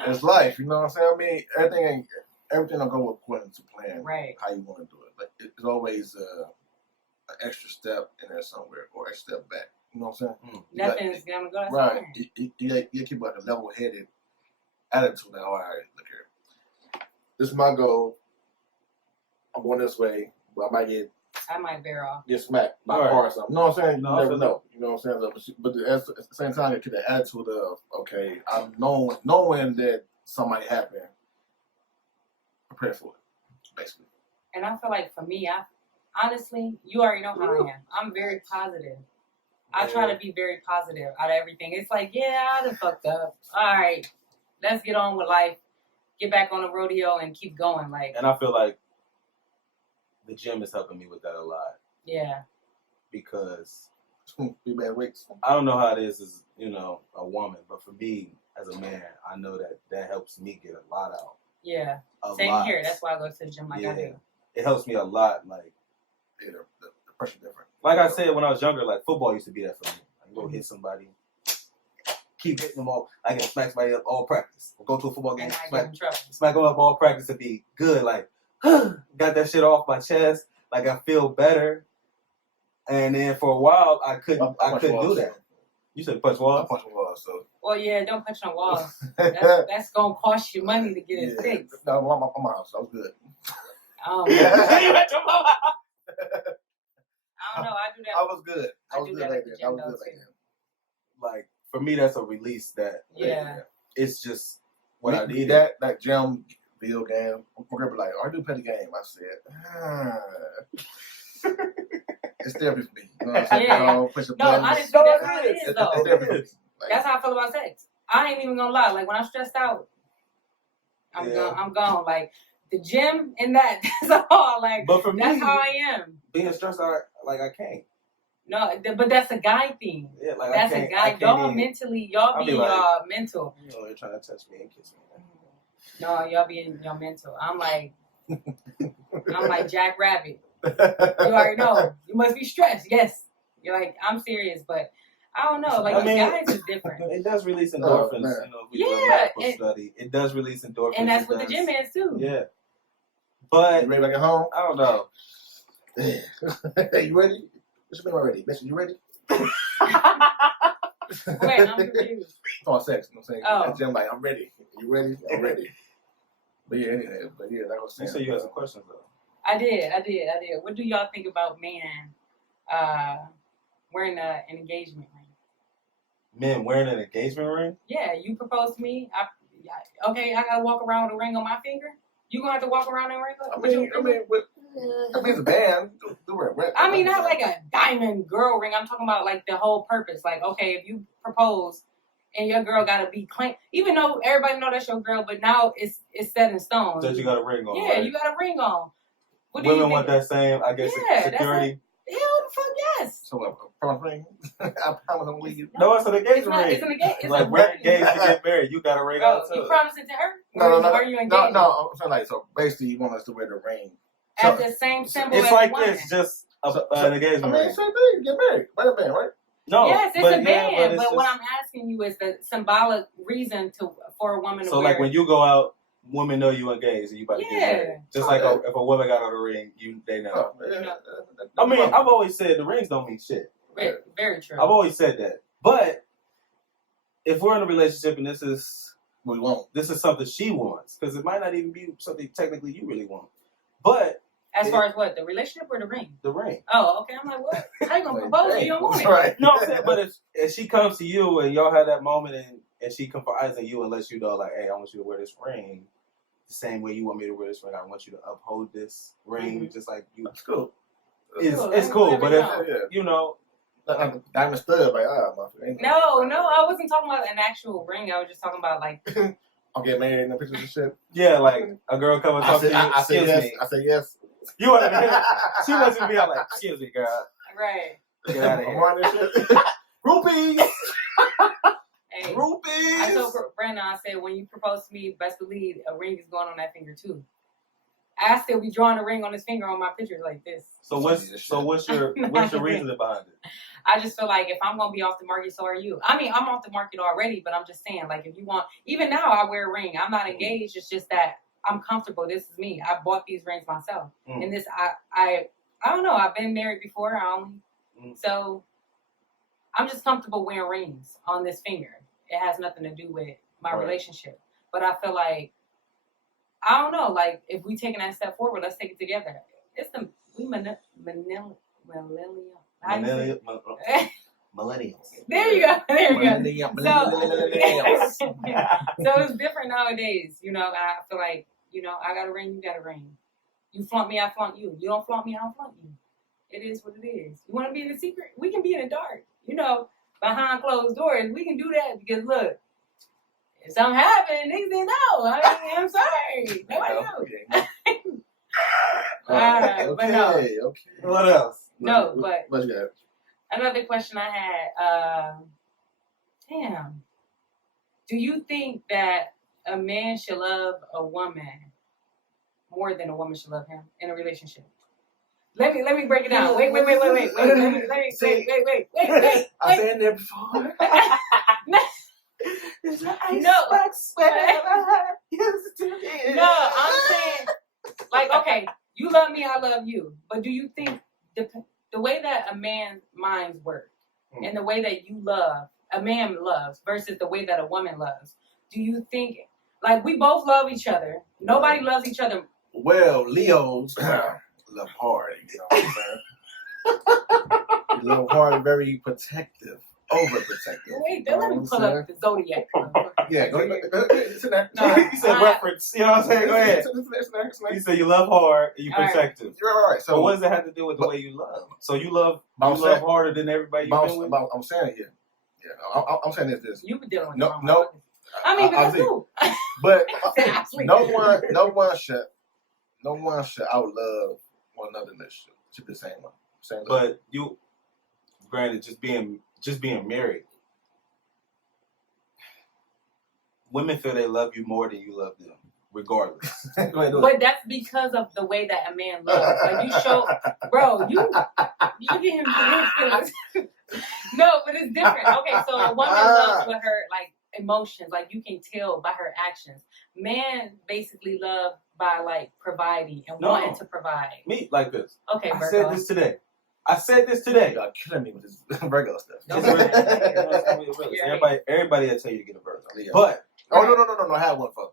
It's life. You know what I'm saying? I mean, everything don't go according to plan. Right. How you want to do it. Like it's always an extra step in there somewhere, or a step back. You know what I'm saying? Nothing's gonna go. Right. You keep like a level-headed attitude. Like, all right, look here. This is my goal. I'm going this way, but I might veer off. Get smacked by a car or something. You know what I'm saying? You never know. You know what I'm saying? But at the same time, you keep the attitude of, okay, I'm knowing that something happened. Prepare for it, basically. And I feel like for me, honestly, you already know how I am. I'm very positive. I try to be very positive out of everything. It's like, yeah, I done fucked up. All right, let's get on with life. Get back on the rodeo and keep going. Like, and I feel like the gym is helping me with that a lot. Yeah. Because be bad weights. I don't know how it is as, a woman, but for me as a man, I know that helps me get a lot out. Yeah. Same here. That's why I go to the gym like I do. It helps me a lot. Like, the pressure different. Like I said when I was younger, like football used to be that for me. I can go hit somebody, keep hitting them all. I can smack somebody up all practice. Or go to a football game, smack them up all practice and be good. Like, got that shit off my chest. Like I feel better. And then for a while, I couldn't do that. You said punch walls? I punch walls, so. Well, yeah, don't punch on walls. That's going to cost you money to get it fixed. No, my house, I was good. You at your mama house? I don't know. I do that. I was good. I was do good that like at the that. gym, I was though, good like too. that. Like, for me, that's a release that. Yeah. It's just what I need. That gym video game. I'm gonna be like, I do play the game. I said, it's therapy for me. You know what I'm saying? Yeah. Push a No, button. honestly, that's how it is, It's though. therapy for me. Like, That's how I feel about sex. I ain't even gonna lie. Like when I'm stressed out, I'm gone. Like the gym and that's all. Like, but for me, that's how I am. Being stressed out, like I can't. No, but that's a guy thing. Yeah, like that's a guy. Y'all mentally, y'all be mental. You're trying to touch me and kiss me. No, y'all be in your mental. I'm like Jack Rabbit. You already know. You must be stressed. Yes. You're like, I'm serious, but I don't know. Like, guys is different. It does release endorphins. Study. It does release endorphins. And that's what the gym is, too. Yeah. But you ready back at home? I don't know. Hey, you ready? What you mean already? Bitch, you ready? Wait, I'm confused. It's all sex, you know what I'm saying? Oh. At the gym, like, I'm ready. You ready? I'm ready. But yeah, anyway, that was You saying. said you had some questions though. I did. What do y'all think about men wearing an engagement ring? Men wearing an engagement ring? Yeah, you proposed to me. I gotta walk around with a ring on my finger. You gonna have to walk around and ring? I mean, it's a band. I mean, not like a diamond girl ring. I'm talking about like the whole purpose. Like, okay, if you propose and your girl gotta be clean, even though everybody know that's your girl, but now it's set in stone. That you got a ring on. Yeah, right? you got a ring on. What do Women you want think? that same, I guess, security. Hell the fuck yes. So what? Promise ring? I promise I'm leaving. No, it's an engagement ring. It's an engagement. It's like a we're ring. engaged to get married. You got a ring on too. You promised it to her? No. Or are you engaged? No. I'm saying like, so basically, you want us to wear the ring. At the same symbol It's as like woman. this, just an engagement I mean, ring. same thing. Get married. Wear the band, right? No, Yes, it's a band, but it's what just- I'm asking you is the symbolic reason for a woman to So wear. like when you go out, women know you engaged and you about to get married. Just like if a woman got on the ring, they know. I mean, I've always said the rings don't mean shit. very, very true. I've always said that. But if we're in a relationship and this is something she wants, because it might not even be something technically you really want. But as far as what, the relationship or the ring? The ring. Oh, okay. I'm like, what? How you gonna propose if you don't want it? Right. No, I'm saying, but if she comes to you and y'all have that moment and she confides in you and lets you know, like, hey, I want you to wear this ring the same way you want me to wear this ring. I want you to uphold this ring just like you. That's cool. It's cool, but if you know, like diamond stud, like No, I wasn't talking about an actual ring. I was just talking about like I'll get married in the pictures and shit. Yeah, like a girl come and talk to you. I say Excuse yes. me. I say yes. You want to? She wants to be out like, excuse me, girl. Right. Get out of here. I'm on this shit. Groupies. Hey, Groupies. I told Brandon, I said, when you propose to me, best believe a ring is going on that finger too. I still be drawing a ring on his finger on my pictures like this. So what's your reasoning behind it? I just feel like if I'm gonna be off the market, so are you. I mean, I'm off the market already, but I'm just saying, like, if you want, even now I wear a ring. I'm not engaged. It's just that I'm comfortable. This is me. I bought these rings myself, and this I don't know. I've been married before. So I'm just comfortable wearing rings on this finger. It has nothing to do with my relationship. But I feel like, I don't know, like, if we taking that step forward, let's take it together. It's the millennials. There you go. So it's different nowadays, you know. I feel like, you know, I got a ring, you got a ring. You flaunt me, I flaunt you. You don't flaunt me, I don't flaunt you. It is what it is. You want to be in the secret? We can be in the dark. You know, behind closed doors, we can do that because look, if something happened, niggas didn't know. I mean, I'm sorry. Nobody knows. But no. Okay. What else? No, but What you got? another question I had, damn. Do you think that a man should love a woman more than a woman should love him in a relationship? Let me break it down. Wait. I've been there before. No, I'm saying, like, okay, you love me, I love you. But do you think the way that a man's minds work and the way that a man loves versus the way that a woman loves, do you think, like, we both love each other. Nobody loves each other. Well, Leos love hard, you know what I'm saying? You love hard and very protective. Overprotective. Wait, let me pull up the Zodiac. Yeah, go ahead. Sit there. No, You said reference. You know what I'm saying? Go ahead. You said you love hard and you're protective. You're all right. So what does it have to do with the way you love? So you love harder than everybody you've been with? I'm saying it, yeah. I'm saying this. You were dealing with No. I mean, that's cool. But no one should outlove one another in this shit. It should be the same one. But you, granted, just being married, women feel they love you more than you love them, regardless. But that's because of the way that a man loves. Like, you show, bro, you get him ridiculous. No, but it's different. Okay, so a woman loves with her, like, emotions. Like you can tell by her actions. Man basically love by like providing and wanting to provide. Me like this. Okay, Virgo. I said this today. Y'all killing me with this Virgo stuff. Don't worry. Everybody will tell you to get a Virgo. Yeah. But no, I had one for.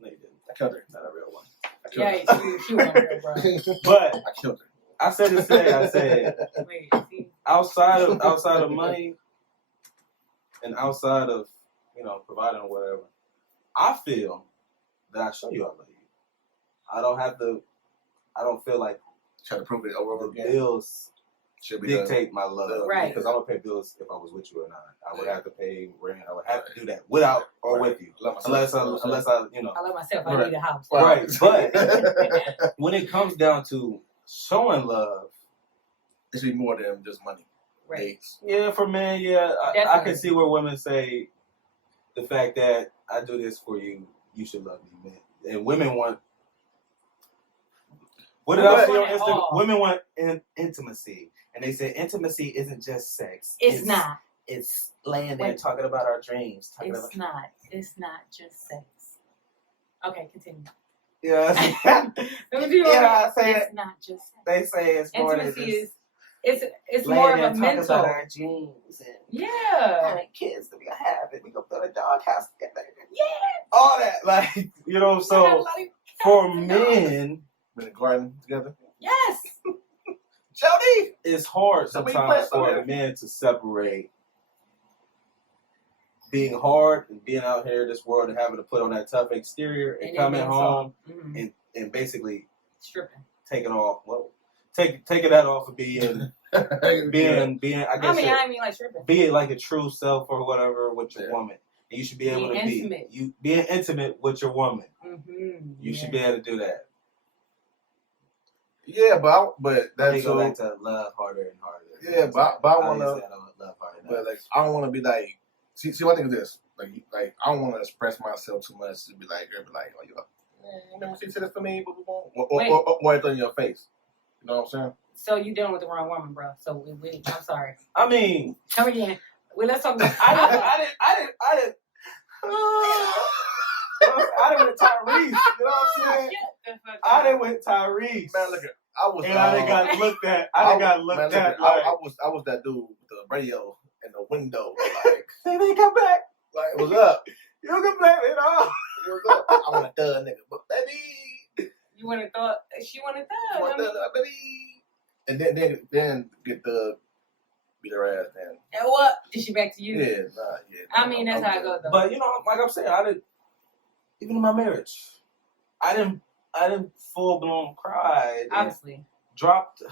no, you didn't. I killed her. Not a real one. I killed Yeah, she won't real, bro. But I killed her. I said this today. I said Wait, see? outside of money and outside of providing or whatever, I feel that I show you I love you. I don't feel like Try to prove it over and over the again. bills Should be dictate my love. Right. Because I would pay bills if I was with you or not. I would have to pay rent. I would have to do that without or with you. Unless I I love myself. I Right. need a house. Right. But when it comes down to showing love, it should be more than just money. Right. Dates. yeah, for men, yeah, I Definitely. can see where women say the fact that I do this for you, you should love me, man. And women want. What did I see on Instagram? Women want intimacy, and they say intimacy isn't just sex. It's not. It's laying there Wait. talking about our dreams. It's not. It's not just sex. Okay, continue. Yeah, Let me do I say it's not just sex. they say it's more than Intimacy just it's more of laying a there talking mental. about our dreams and Yeah. having kids that we have, and we go build a doghouse together. Yeah. All that, like so for men, In the garden together. Yes. Jody! it's hard So we sometimes play for somewhere. men to separate being hard and being out here in this world and having to put on that tough exterior and then coming being home soft. Mhm. and basically Stripping. taking off. Well, taking that off and being I guess I mean like stripping. being like a true self or whatever with your Yeah. woman. And you should be able Being to intimate. being intimate with your woman. Mm-hmm. You should be able to do that. Yeah, but They that's go so. back to love harder and harder. Yeah, but I I want didn't to. say I don't love harder. But like, I don't want to be like. See, one thing is this. Like I don't want to express myself too much to be like, girl, be like, oh, you never see this for me, blah, blah, blah. Or it's in your face. You know what I'm saying? So you dealing with the wrong woman, bro. So I'm sorry. I mean, Come again. Well, let's talk about. I didn't with Tyrese. You know what I'm saying? I didn't with Tyrese. Man, look, I was. And I done got looked at. Man, look, like, I was that dude with the radio and the window. Like, they didn't come back. like, what's up? You can blame it all. What's up? I want a thug nigga, but baby, You want to thought she wanted I want that. a thug, baby. And then get the beat her ass. Then And what? Did she back to you? yeah. I mean, that's how it goes, though. But like I'm saying, I didn't. Even in my marriage, I didn't full blown cry. Obviously. Dropped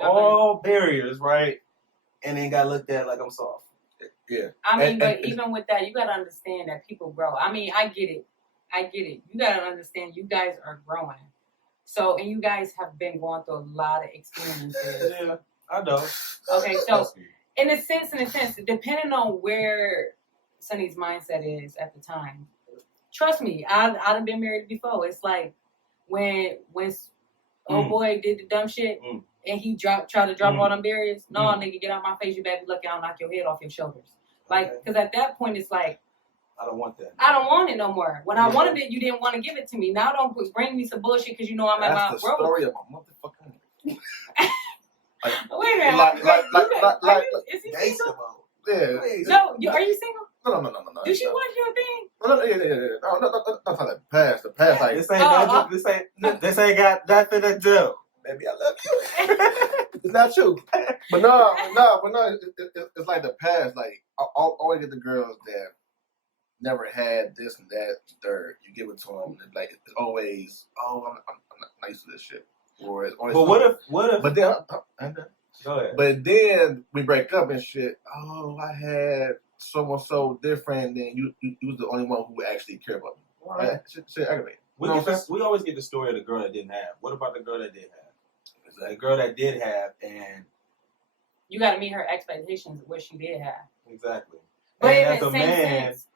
all barriers, right? And then got looked at like I'm soft. Yeah. I mean, And- but and- even with that, you got to understand that people grow. I mean, I get it. You got to understand you guys are growing. So, and you guys have been going through a lot of experiences. Yeah, I know. Okay, so in a sense, depending on where Sonny's mindset is at the time, trust me, I've been married before. It's like when old boy did the dumb shit and he tried to drop all them barriers. No, nigga, get out my face. You better be lucky I'll knock your head off your shoulders. Like, because at that point, it's like, I don't want that. I don't want it no more. When I wanted it, you didn't want to give it to me. Now don't bring me some bullshit because you know I'm at my That's the road. story of my motherfucking. Wait a minute. Is he single? Yeah. No, are you single? No. Did she watch your thing? No, yeah. No, that's how the past. The past, like, This ain't got nothing to do. baby, I love you. It's not true. But no. It's like the past. Like, I always get the girls that never had this and that, third. You give it to them, and like it's always, oh, I'm not nice to this shit. Or it's always. But what if? But then, Go ahead. but then we break up and shit. Oh, I had so different, and you was the only one who actually cared about me. Right? Shit aggravating. We always get the story of the girl that didn't have. What about the girl that did have? The girl that did have, and You got to meet her expectations of what she did have. exactly. But And in as the a same man, sense,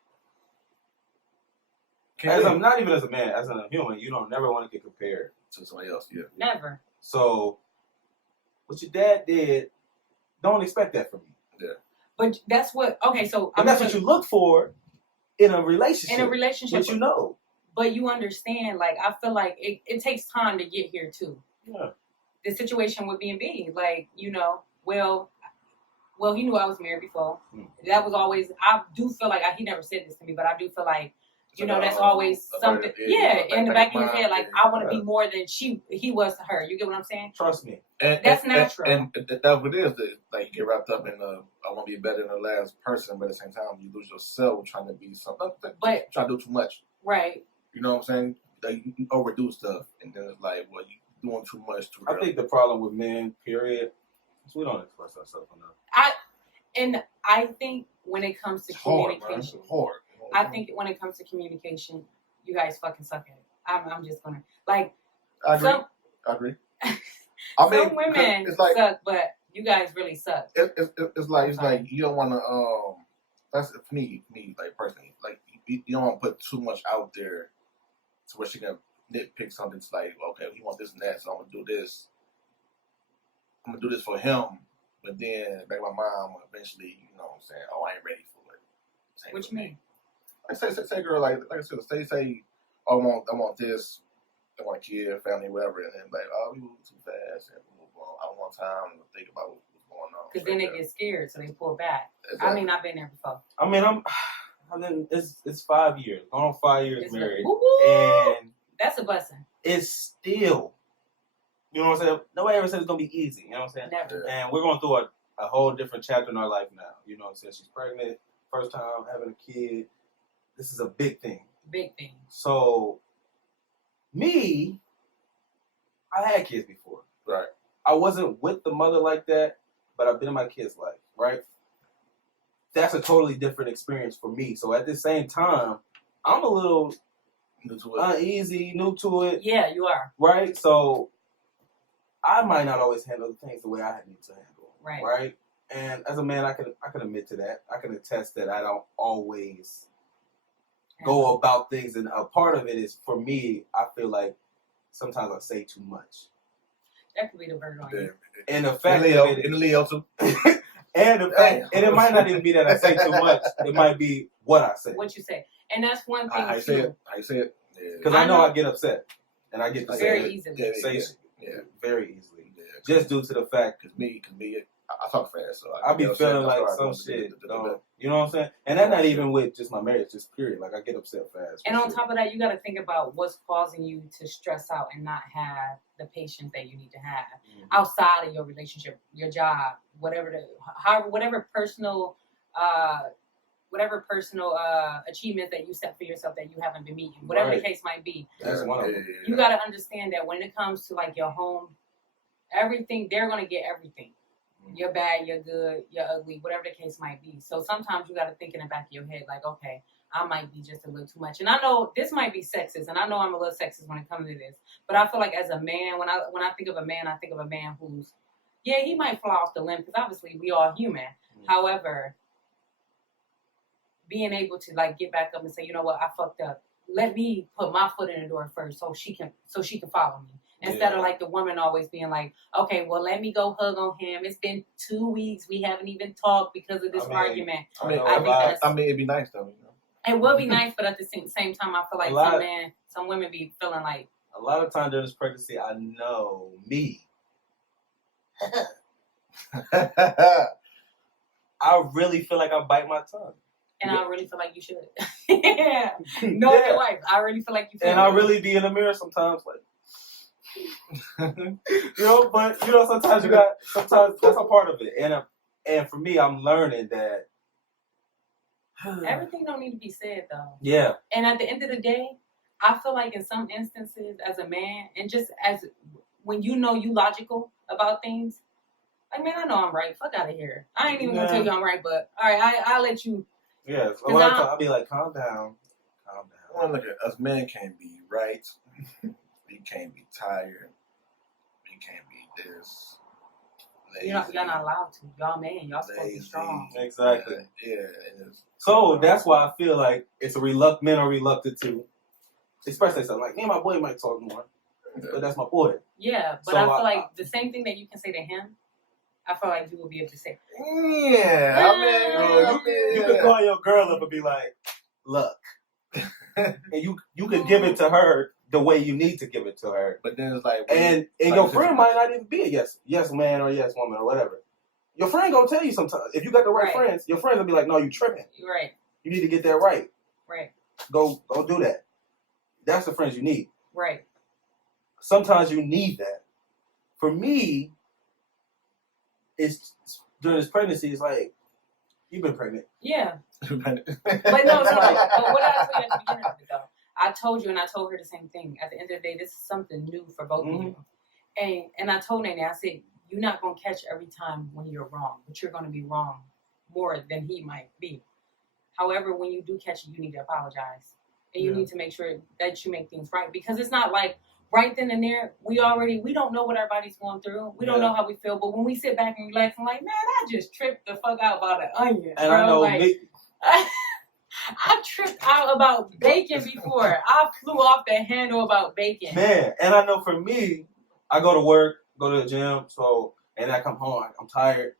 not even as a man, as a human, you don't never want to get compared to somebody else. Yeah. never. So, what your dad did, don't expect that from me. But that's what. Okay, so But that's what you look for. in a relationship. In a relationship. But you know. But you understand, like, I feel like it takes time to get here, too. Yeah. The situation with B&B, like, you know, well, he knew I was married before. That was always, I do feel like, he never said this to me, but I do feel like, you know, that's always something, in the back of his head, like, I want to be more than he was to her. You get what I'm saying? Trust me. That's natural. And that's what it is. That, like, you get wrapped up in I want to be better than the last person, but at the same time, you lose yourself trying to be something. But trying to do too much. Right. You know what I'm saying? Like, you overdo stuff, and then it's like, well, you doing too much too early. I think the problem with men, period, is we don't express ourselves enough. I think when it comes to communication, hard. I think when it comes to communication, you guys fucking suck at it. I'm just gonna like. I agree. Some women suck, but you guys really suck. It's like you don't want to. That's for me, like personally, like you don't want to put too much out there, to where she can nitpick something. It's like, okay, he wants this and that, so I'm gonna do this. I'm gonna do this for him, but then back in my mind, eventually, you know what I'm saying? Oh, I ain't ready for it. What you mean? Like say girl, like I said, say, oh, I want this, I want a kid, family, whatever, and then like, oh, we move too fast, and move on. I don't want time to think about what's going on. Because then they get scared, so they pull back. Exactly. I mean, I've been there before. I mean, it's 5 years. I'm on 5 years married, and that's a blessing. It's still, you know what I'm saying? Nobody ever said it's gonna be easy. You know what I'm saying? Never. And we're going through a whole different chapter in our life now. You know what I'm saying? She's pregnant, first time having a kid. This is a big thing. Big thing. So, me, I had kids before. Right. I wasn't with the mother like that, but I've been in my kid's life, right? That's a totally different experience for me. So at the same time, I'm a little uneasy, new to it. Yeah, you are. Right? So I might not always handle things the way I need to handle. Right. Right? And as a man, I can admit to that. I can attest that I don't always go about things, and a part of it is, for me, I feel like sometimes I say too much. That could be the bird on you. And the fact that in the Leo too. And the fact, and it might not even be that I say too much. It might be what I say. What you say. And that's one thing How you say it. Because I know I get upset. And I get very easily. Very easily. Yeah. Just due to the fact, because me, I talk fast, so I be feeling like some shit. You know what I'm saying? And that's not even with just my marriage, just period. Like, I get upset fast. And on top of that, you got to think about what's causing you to stress out and not have the patience that you need to have outside of your relationship, your job, whatever personal achievements that you set for yourself that you haven't been meeting, whatever the case might be. That's one of them. You got to understand that when it comes to like your home, everything, they're going to get everything. You're bad, you're good, you're ugly, whatever the case might be. So sometimes you got to think in the back of your head, like, okay, I might be just a little too much. And I know this might be sexist, and I know I'm a little sexist when it comes to this. But I feel like as a man, when I think of a man, I think of a man who's, yeah, he might fly off the limb, because obviously we all human. However, being able to like get back up and say, you know what, I fucked up. Let me put my foot in the door first, so she can follow me. Instead of like the woman always being like, okay, well, let me go hug on him. It's been 2 weeks. We haven't even talked because of this argument. I mean, it'd be nice though. You know? It would be nice, but at the same time, I feel like some women be feeling like. A lot of times during this pregnancy, I know me. I really feel like I bite my tongue. And I really feel like you should. Yeah. No, your wife. I really feel like you should. And I really be in the mirror sometimes, like. But sometimes that's a part of it, and for me, I'm learning that everything don't need to be said though. Yeah. And at the end of the day, I feel like in some instances, as a man, and just as when you know you logical about things, like, man, I know I'm right. Fuck out of here. I ain't even gonna tell you I'm right, but all right, I'll let you. Yeah. I'll be like, calm down. Well, look at us. Men can't be right. We can't be tired. We can't be this. Lazy. Y'all not allowed to. Y'all man. Y'all supposed to be strong. Exactly. Yeah. So that's why I feel like it's men are reluctant to express themselves. Like, me and my boy might talk more, but that's my boy. Yeah, but so I feel like the same thing that you can say to him, I feel like you will be able to say. Yeah. I mean, you can call your girl up and be like, luck. And you can give it to her the way you need to give it to her. But then it's like, And your friend might not even be a yes man or yes woman or whatever. Your friend gonna tell you sometimes. If you got the right friends, your friends will be like, no, you tripping. Right. You need to get that right. Right. Go do that. That's the friends you need. Right. Sometimes you need that. For me, it's during this pregnancy, it's like, you've been pregnant. Yeah. but But no. But what I told you at the beginning of it, though, I told you and I told her the same thing. At the end of the day, this is something new for both of you. And I told Nene, I said, you're not going to catch every time when you're wrong, but you're going to be wrong more than he might be. However, when you do catch it, you need to apologize. And you need to make sure that you make things right. Because it's not like right then and there, we don't know what our body's going through. We don't know how we feel. But when we sit back and relax, I'm like, man, I just tripped the fuck out about an onion. And bro. I know I tripped out about bacon before. I flew off the handle about bacon. Man, and I know for me, I go to work, go to the gym, and I come home, I'm tired.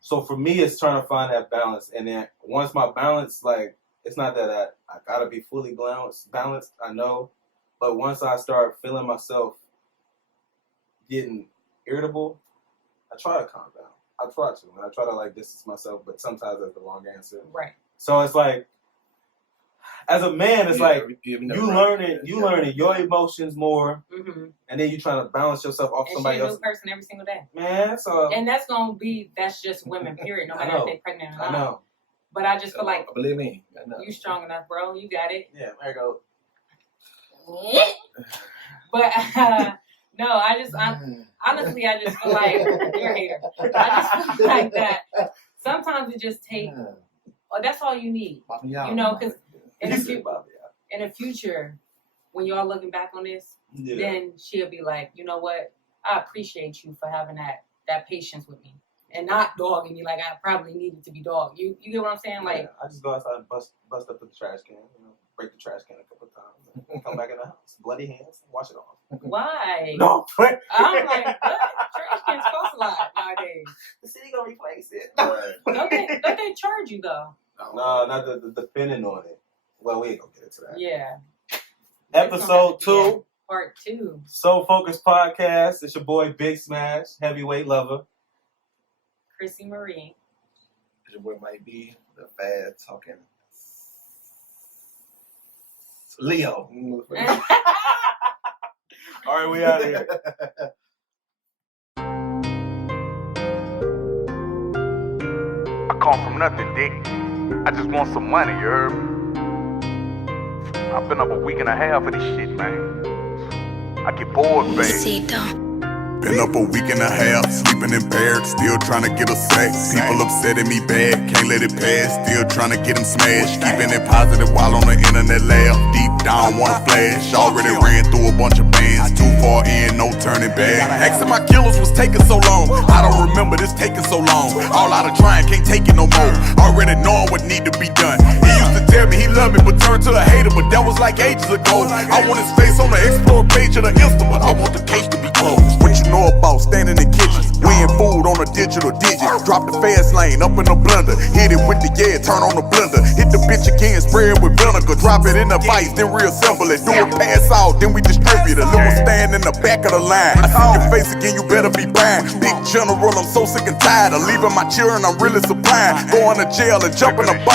So for me, it's trying to find that balance. And then once my balance, like, it's not that I gotta be fully balanced, I know. But once I start feeling myself getting irritable, I try to calm down. I try to. And I try to, like, distance myself, but sometimes that's the wrong answer. Right. So it's like, as a man, it's like you learning your emotions more, and then you trying to balance yourself off somebody else. She's a new person every single day. Man, so and that's just women, period. No matter if they're pregnant or not. I know. But I just feel like believe me, you strong enough, bro. You got it. Yeah, there you go. But no, honestly, I just feel like you're a hater. I just feel like that. Sometimes it just takes. That's all you need, you know, because in the future, when y'all looking back on this, then she'll be like, you know what? I appreciate you for having that patience with me and not dogging me like I probably needed to be dogged. You get what I'm saying? Like, I just go outside and bust up the trash can, break the trash can a couple of times, and come back in the house, bloody hands, wash it off. Why? No, I'm like, what? Trash cans cost a lot nowadays. The city gonna replace it. Don't they charge you though? No, not the depending on it. Well, we ain't gonna get into that. Yeah. Episode 2. Part 2. Soul Focus Podcast. It's your boy Big Smash, heavyweight lover. CHRISSY Marie. Your boy might be the bad talking Leo. All right, we out of here. I come from nothing, Dick. I just want some money, you heard me? I've been up a week and a half of this shit, man. I get bored, baby. Been up a week and a half, sleeping impaired, still trying to get a sack. People upsetting me bad, can't let it pass, still trying to get them smashed. Keeping it positive while on the internet laugh. Deep down, wanna flash. Already ran through a bunch of bands, too far in, no turning back. Asking my killers was taking so long, I don't remember this taking so long. All out of trying, can't take it no more. Already knowing what need to be done. He used to tell me he loved me, but turned to a hater, but that was like ages ago. I want his face on the explore page of the Insta, but I want the case to be closed. What you know about standing in kitchens, weighing food on a digital digit. Drop the fast lane up in the blender, hit it with the turn on the blender. Hit the bitch again, spray it with vinegar. Drop it in the vice, then reassemble it. Do a pass out, then we distribute it. Little stand in the back of the line. I see your face again, you better be buying. Big general, I'm so sick and tired of leaving my children, I'm really supplying. Going to jail and jumping a bomb.